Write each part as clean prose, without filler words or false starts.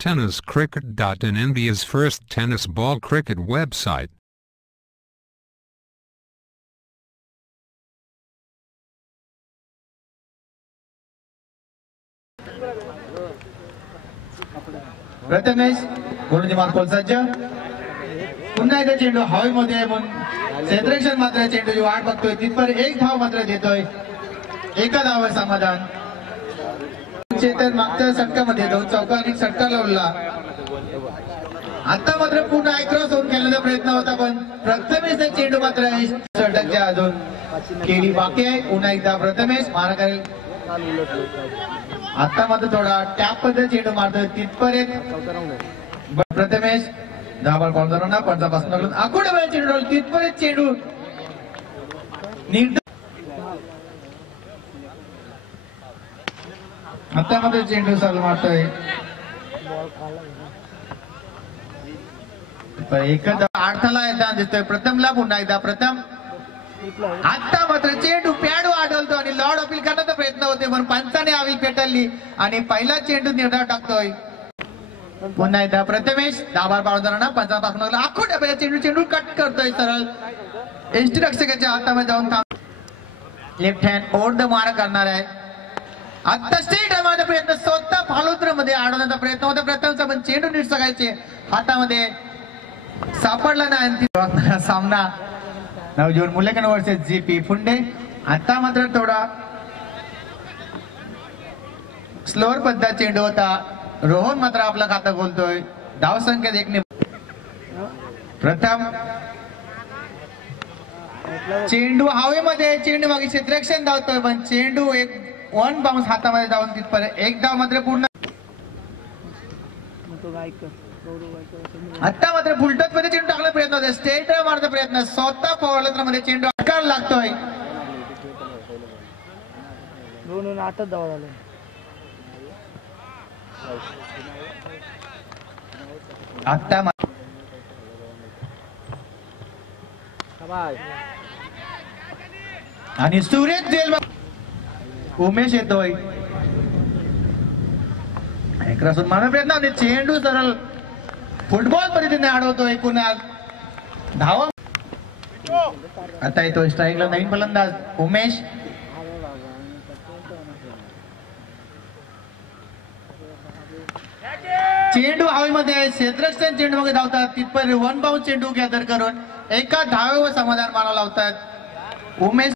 TennisCricket.in, India's first tennis ball cricket website. Prathamesh गोलंदाजी मार्कोल सज्ज पुन्हा एकदा चेंडू हवेमध्ये क्षेत्ररक्षण मात्र चेंडूची वाट बघतोय तिथपर एक धाव मात्र देतोय एका धावावर समाधान चेतन मागच्या षटकामध्ये दोन चौकांनी षटका लावला आता मात्र पुन्हा क्रॉस होऊन खेळण्याचा प्रयत्न होता पण प्रथमेश चेंडू मात्र षटकच्या अजून केली बाकी आहे पुन्हा एकदा प्रथमेश मारा करेल आता मात्र थोडा टॅप पद्धत चेंडू मारतोय तिथपर्यंत प्रथमेश धाबा कॉल करून ना पंचापासून आकुड चेंडू तिथपर्यंत चेंडू आता मात्र चेंडू चालू मारतोय एकच अडथळा येताना दिसतोय प्रथमला पुन्हा एकदा प्रथम आता मात्र चेंडू पॅडू आढळतो आणि लॉर्ड अपील करण्याचा प्रयत्न होते पण पंचाने आवी पेटलली आणि पहिला चेंडू निर्धार टाकतोय पुन्हा एकदा प्रथमेश दाबार पाळताना पंचापासून आखूड चेंडू कट करतोय सरळ यष्टिरक्षकाच्या हातामध्ये जाऊन लेफ्ट हँड ओव्हर द मार करणार आहे आता स्ट्रेट मारण्याचा प्रयत्न स्वतः फालोत्र मध्ये अडवण्याचा प्रयत्न होता प्रथमचा पण चेंडू नीट सगायचे हातामध्ये सापडला नाही सामना नवजीवन मुलेकन वर्सेस जीपी फुंडे आता मात्र थोडा स्लोअर पद्धत चेंडू होता रोहन मात्र आपला खाता बोलतोय धाव संख्या देखणे प्रथम चेंडू हवेमध्ये चेंडू मागे क्षेत्ररक्षण धावतोय पण चेंडू एक वन बाउन्स हातामध्ये जाऊन तिथपर्यंत एक धाव मात्र पूर्ण आता मात्र फुलटच मध्ये चेंडू टाकण्याचा प्रयत्न होता स्टेट मारण्याचा प्रयत्न स्वतः फॉरलत्र मध्ये चेंडू अटकायला लागतोय दोन आठच धावा झाले आता आणि सुरेश जेल उमेश येतोय मारण्याचा प्रयत्न आणि चेंडू सरळ फुटबॉल पद्धतीने अडवतोय पुन्हा धावा आता येतोय स्ट्राईकला नवीन फलंदाज उमेश चेंडू हवेमध्ये क्षेत्ररक्षण चेंडू मध्ये धावतात तिथपर्यंत वन बाउन्स चेंडू गॅदर करून एका धावेवर समाधान मारा लावतात उमेश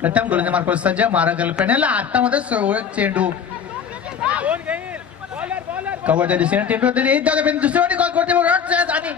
प्रथम गोलंदाजी मार्फत सज्ज मारा गलपेण्याला आता मध्ये चेंडू कव्हरच्या दिशेने चेंडू दुसऱ्या कॉल करते आणि